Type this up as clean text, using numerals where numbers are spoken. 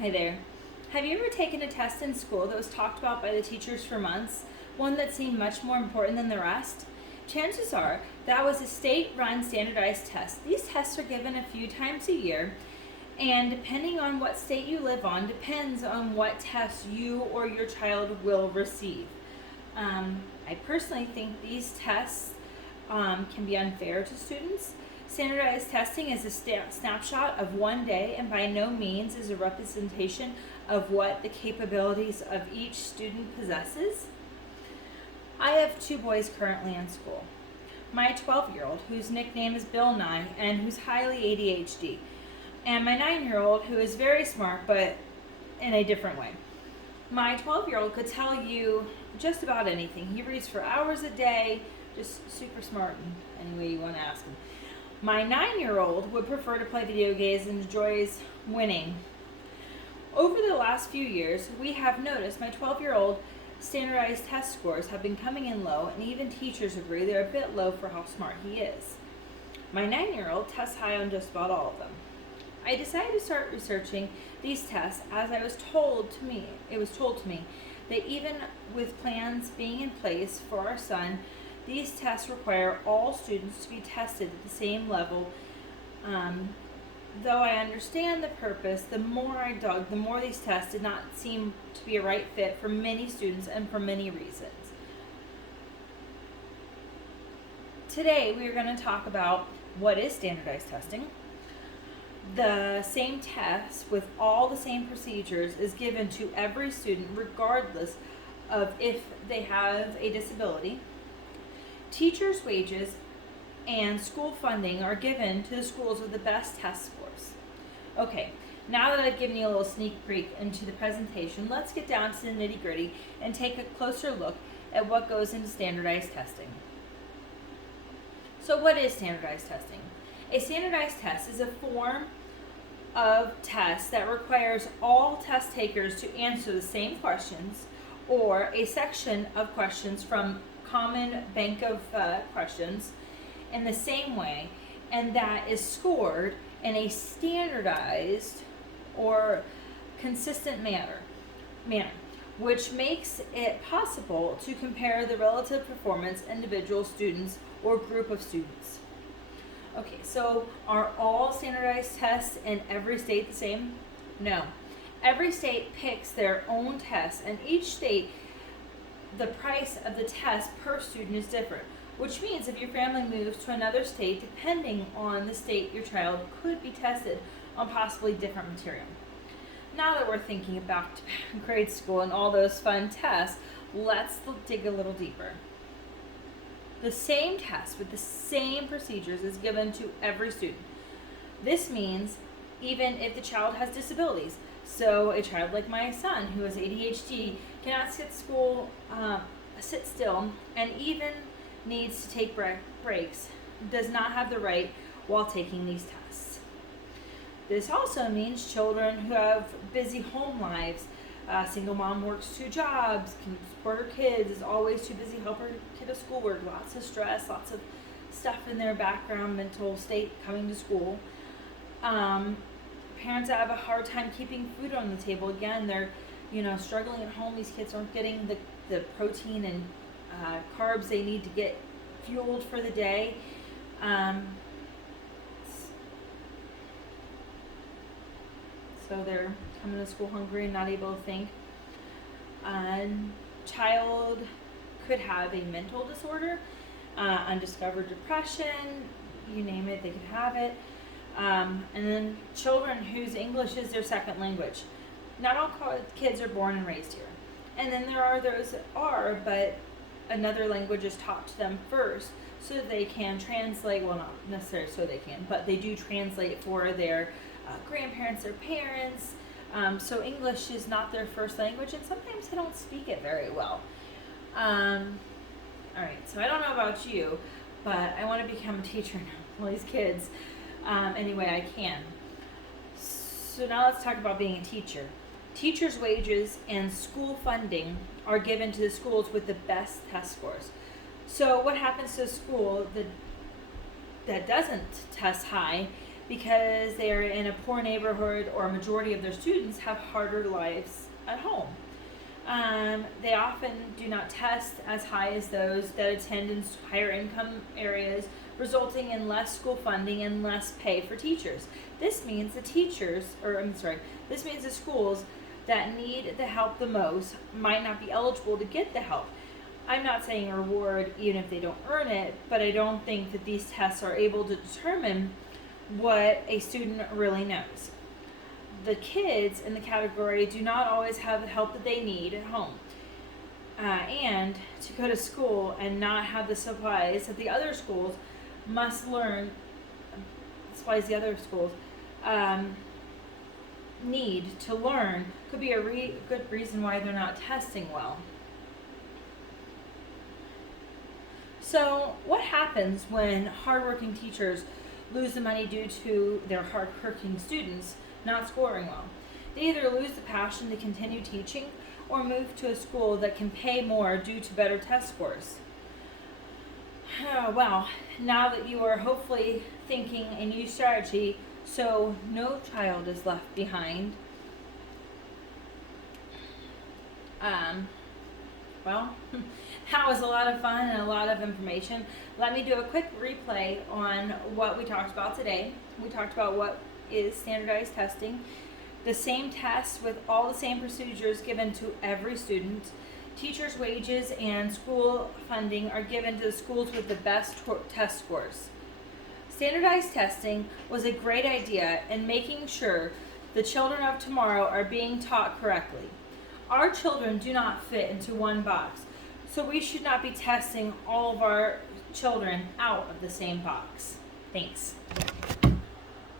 Hi there. Have you ever taken a test in school that was talked about by the teachers for months, one that seemed much more important than the rest? Chances are that was a state run standardized test. These tests are given a few times a year, and depending on what state you live on, depends on what test you or your child will receive. I personally think these tests can be unfair to students. Standardized testing is a snapshot of one day and by no means is a representation of what the capabilities of each student possesses. I have two boys currently in school. My 12-year-old, whose nickname is Bill Nye and who's highly ADHD, and my 9-year-old, who is very smart but in a different way. My 12-year-old could tell you just about anything. He reads for hours a day, just super smart in any way you want to ask him. My 9-year-old would prefer to play video games and enjoys winning. Over the last few years, we have noticed my 12-year-old standardized test scores have been coming in low, and even teachers agree they're a bit low for how smart he is. My 9-year-old tests high on just about all of them. I decided to start researching these tests as it was told to me that even with plans being in place for our son, these tests require all students to be tested at the same level. Though I understand the purpose, the more I dug, the more these tests did not seem to be a right fit for many students and for many reasons. Today we are going to talk about what is standardized testing. The same test with all the same procedures is given to every student regardless of if they have a disability. Teachers' wages and school funding are given to the schools with the best test scores. Okay, now that I've given you a little sneak peek into the presentation, let's get down to the nitty-gritty and take a closer look at what goes into standardized testing. So what is standardized testing? A standardized test is a form of test that requires all test takers to answer the same questions or a section of questions from common bank of questions in the same way, and that is scored in a standardized or consistent manner, which makes it possible to compare the relative performance of individual students or group of students. Okay, so are all standardized tests in every state the same? No. Every state picks their own tests, and each state, the price of the test per student is different, which means if your family moves to another state, depending on the state your child could be tested on possibly different material. Now that we're thinking about grade school and all those fun tests, let's dig a little deeper. The same test with the same procedures is given to every student. This means even if the child has disabilities. So a child like my son who has ADHD cannot sit still and even needs to take breaks, does not have the right while taking these tests. This also means children who have busy home lives. Single mom works 2 jobs, can support her kids, is always too busy to help her kid with schoolwork, lots of stress, lots of stuff in their background, mental state coming to school. Parents that have a hard time keeping food on the table. Again, they're struggling at home. These kids aren't getting the protein and carbs they need to get fueled for the day. So they're coming to school hungry and not able to think. Child could have a mental disorder, undiscovered depression, you name it, they could have it. And then children whose English is their second language. Not all kids are born and raised here. And then there are those that are, but another language is taught to them first so that they can translate, well, not necessarily so they can, but they do translate for their grandparents, their parents. So English is not their first language, and sometimes they don't speak it very well. All right, so I don't know about you, but I want to become a teacher now for these kids any way I can. So now let's talk about being a teacher. Teachers' wages and school funding are given to the schools with the best test scores. So what happens to a school that doesn't test high because they are in a poor neighborhood or a majority of their students have harder lives at home. They often do not test as high as those that attend in higher income areas, resulting in less school funding and less pay for teachers. This means this means the schools that need the help the most might not be eligible to get the help. I'm not saying reward even if they don't earn it, but I don't think that these tests are able to determine what a student really knows. The kids in the category do not always have the help that they need at home. And to go to school and not have the supplies that the other schools need to learn could be a good reason why they're not testing well. So what happens when hardworking teachers lose the money due to their hardworking students not scoring well? They either lose the passion to continue teaching or move to a school that can pay more due to better test scores. Well, now that you are hopefully thinking a new strategy so no child is left behind, that was a lot of fun and a lot of information. Let me do a quick replay on what we talked about today. We talked about what is standardized testing, the same tests with all the same procedures given to every student. Teachers' wages and school funding are given to the schools with the best test scores. Standardized testing was a great idea in making sure the children of tomorrow are being taught correctly. Our children do not fit into one box, so we should not be testing all of our children out of the same box. Thanks.